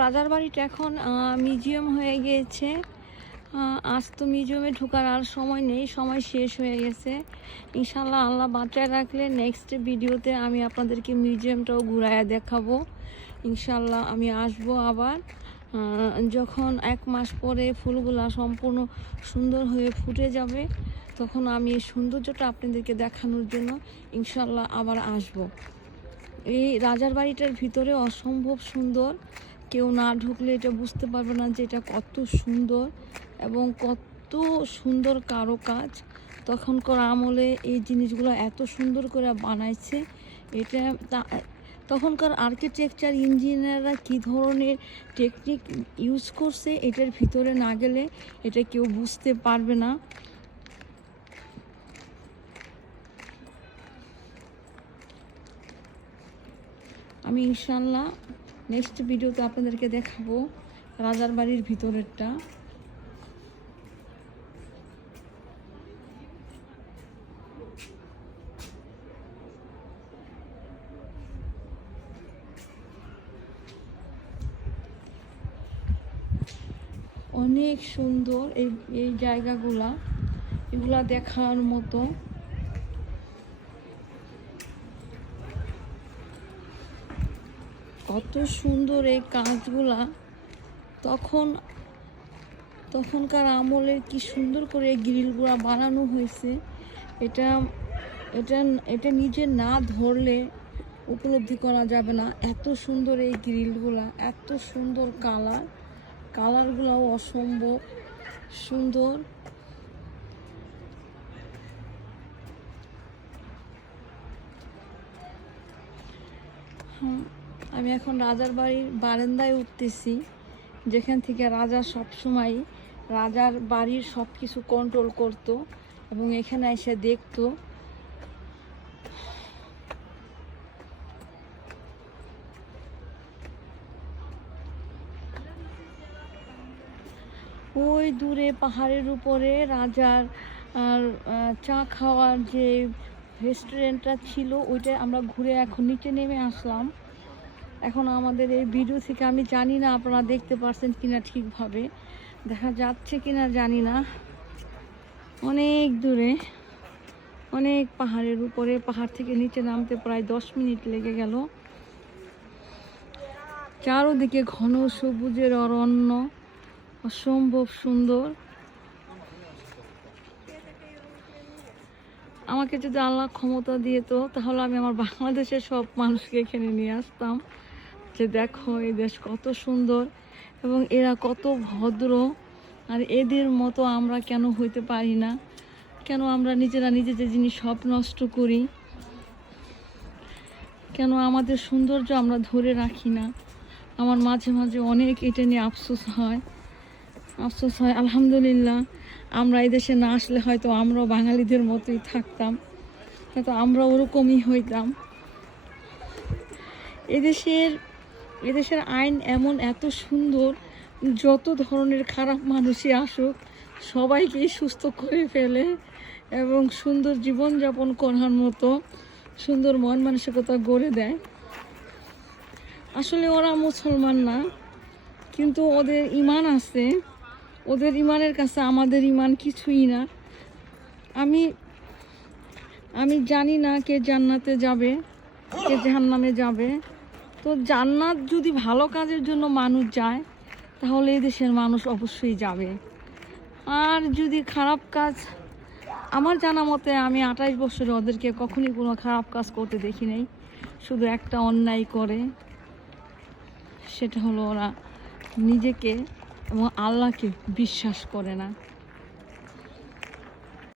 রাজার বাড়িটা এখন মিউজিয়াম হয়ে গিয়েছে। আজ তো মিউজিয়ামে ঢোকার আর সময় নেই, সময় শেষ হয়ে গেছে। ইনশাল্লাহ আল্লাহ বাঁচায় রাখলে নেক্সট ভিডিওতে আমি আপনাদেরকে মিউজিয়ামটাও ঘুরাইয়া দেখাবো। ইনশাল্লাহ আমি আসবো আবার, যখন 1 মাস পরে ফুলগুলা সম্পূর্ণ সুন্দর হয়ে ফুটে যাবে, তখন আমি এই সৌন্দর্যটা আপনাদেরকে দেখানোর জন্য ইনশাল্লাহ আবার আসব। এই রাজার বাড়িটার ভিতরে অসম্ভব সুন্দর, কেউ না ঢুকলে এটা বুঝতে পারবে না যে এটা কত সুন্দর এবং কত সুন্দর কারুকাজ। তখনকার আমলে এই জিনিসগুলো এত সুন্দর করে বানাইছে। এটা তখনকার আর্কিটেকচার ইঞ্জিনিয়াররা কী ধরনের টেকনিক ইউজ করছে, এটার ভিতরে না গেলে এটা কেউ বুঝতে পারবে না। আমি ইনশাল্লাহ নেক্সট ভিডিওতে আপনাদেরকে দেখাবো রাজার বাড়ির ভিতরেরটা। অনেক সুন্দর এই জায়গাগুলা, এগুলা দেখার মতো। কত সুন্দর এই কাজগুলা, তখনকার আমলের কি সুন্দর করে গ্রিলগুলা বানানো হয়েছে। এটা এটা এটা নিজে না ধরলে উপলব্ধি করা যাবে না। এত সুন্দর এই গ্রিলগুলা, এত সুন্দর কালারগুলাও অসম্ভব সুন্দর। আমি এখন রাজার বাড়ির বারান্দায় উঠতেছি, যেখান থেকে রাজা সবসময় রাজার বাড়ির সব কিছু কন্ট্রোল করতো এবং এখানে এসে দেখতো। ওই দূরে পাহাড়ের উপরে রাজার চা খাওয়ার যে রেস্টুরেন্টটা ছিল, ওইটা আমরা ঘুরে এখন নিচে নেমে আসলাম। এখন আমাদের এই ভিডিও থেকে আমি জানি না আপনারা দেখতে পারছেন কিনা, ঠিকভাবে দেখা যাচ্ছে কিনা জানি না। অনেক দূরে, অনেক পাহাড়ের উপরে, পাহাড় থেকে নিচে নামতে প্রায় 10 মিনিট লেগে গেল। চারোদিকে ঘন সবুজের অরণ্য, অসম্ভব সুন্দর। আমাকে যদি আল্লাহ ক্ষমতা দিয়ে তো, তাহলে আমি আমার বাংলাদেশের সব মানুষকে এখানে নিয়ে আসতাম, যে দেখো এই দেশ কত সুন্দর এবং এরা কত ভদ্র। আর এদের মতো আমরা কেন হইতে পারি না? কেন আমরা নিজেরা নিজেদের জিনিস সব নষ্ট করি? কেন আমাদের সৌন্দর্য আমরা ধরে রাখি না? আমার মাঝে মাঝে অনেক এটা নিয়ে আফসোস হয়। আলহামদুলিল্লাহ, আমরা এই দেশে না আসলে হয়তো আমরাও বাঙালিদের মতোই থাকতাম, হয়তো আমরা ওরকমই হইতাম। এদেশের আইন এমন এত সুন্দর, যত ধরনের খারাপ মানুষই আসুক সবাইকেই সুস্থ করে ফেলে এবং সুন্দর জীবনযাপন করার মতো সুন্দর মন মানসিকতা গড়ে দেয়। আসলে ওরা মুসলমান না, কিন্তু ওদের ঈমান আছে। ওদের ঈমানের কাছে আমাদের ঈমান কিছুই না। আমি জানি না কে জান্নাতে যাবে, কে জাহান্নামে যাবে। তো জান্নাত যদি ভালো কাজের জন্য মানুষ যায়, তাহলে এই দেশের মানুষ অবশ্যই যাবে। আর যদি খারাপ কাজ, আমার জানা মতে আমি 28 বছরে ওদেরকে কখনই কোনো খারাপ কাজ করতে দেখি নাই। শুধু একটা অন্যায় করে, সেটা হলো ওরা নিজেকে এবং আল্লাহকে বিশ্বাস করে না।